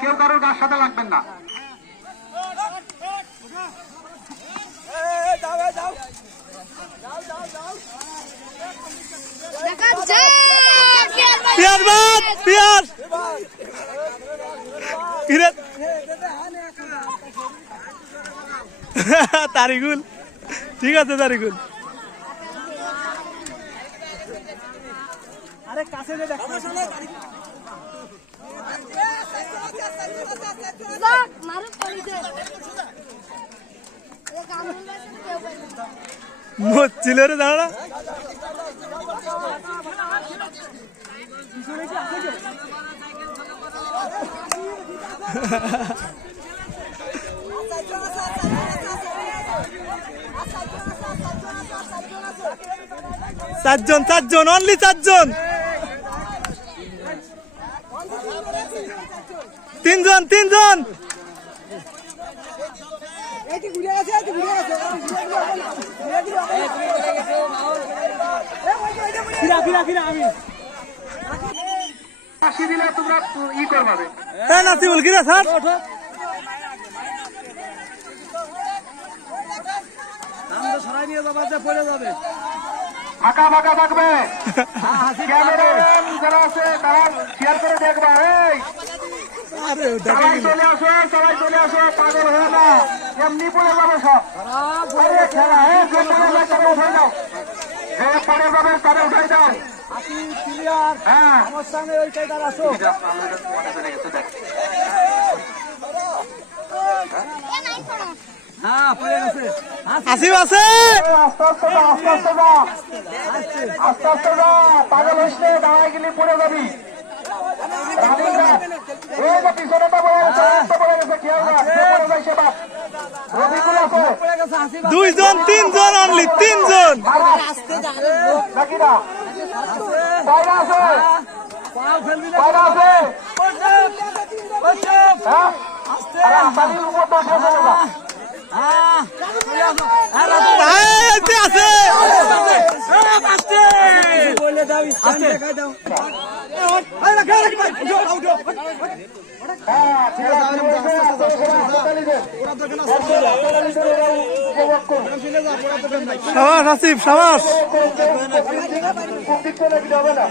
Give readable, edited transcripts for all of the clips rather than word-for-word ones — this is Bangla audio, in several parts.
কেউ কারোর গাছ সাথে লাগবেন না। তারিকুল ঠিক আছে, তারিকুল আরে কাছে মচ্ছিল রে দাঁড়া চারজন, চারজন, অনলি চারজন, তিনজন, তিনজন, নাসিবুল কিরা স্যার সরাই নিয়ে যাবা, পড়ে যাবে। ফাঁকা ফাঁকা থাকবে, ক্যামেরাম্যান যারা আছে তারা শেয়ার করে দেখবা। এই সবাই চলে আসো, সবাই চলে আসো, পাগল হয়ে না, এমনি পড়ে যাবে সব। আরে খেলা, যে পড়ে যায় তারা উঠাই দাও, যে পড়ে যাবে তারা উঠাই দাও। হ্যাঁ, আমার সামনে ওইটাই তার আসো। হ্যাঁ, পড়ে গেছে। আসিফ আছে, আস্তে আস্তে যা, আস্তে আস্তে যা, আস্তে আস্তে যা, পাগল হইস নে, দাঁড়ায় গেলি পড়ে যাবি। এই যে পিছনেটা পড়ে গেছে, একটা পড়ে গেছে, খেয়াল রাখ, যে পড়ে যায় সে বাদ। রবিকুল আছে, দুইজন, তিনজন, অনলি তিনজন, নাকি না? পায়রা আছে, পায়রা আছে, হ্যাঁ? আরে আসামির উপর তো উঠে চলে যা। আছে বলে দাও, স্ট্যান্ড দেখাই দাও। হ্যাঁ, ঠিক আছে, উপভোগ করুন। সাবাস আসিফ, সাবাস। হবে না,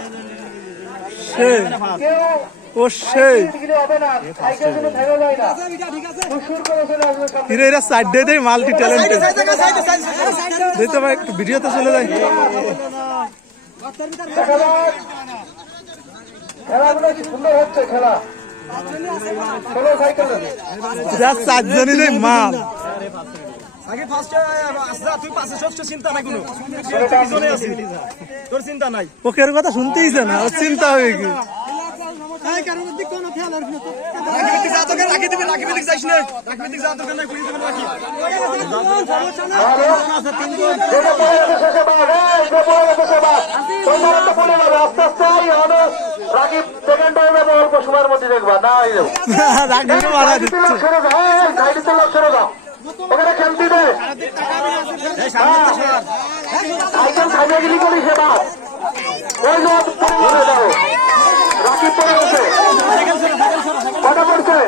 সে কেউ ও সেই হবে না, সাইকেল কোনো ভেঙে যায় না। সুর করে চলে আসবে সামনে। হিরো এরা সাইড দিয়ে দেয়, মাল্টি ট্যালেন্টেড। দেখতে পাই একটু ভিডিওতে চলে যায়। খেলাগুলো কি সুন্দর হচ্ছে, খেলা চলো সাইকেল যা চারজনই দেয় মাল। আগে ফার্স্টে আসরা, তুই পাশে সবচেয়ে চিন্তা নাই কোনো, পিছনে আছিস, তোর চিন্তা নাই। ওকে এর কথা শুনতেইছ না, ওর চিন্তা হবে কি। রাকিব সেকেন্ড টাইম অল্প সময়ের মধ্যে দেখবা না, রাকিবকে মারা দিচ্ছে। ওখানে খেলতে দে, সাইকেল খাইয়ে গেলি করি সেবা। ওই যাও, রাকিব পড়ে গেছে, কটা পড়ছে?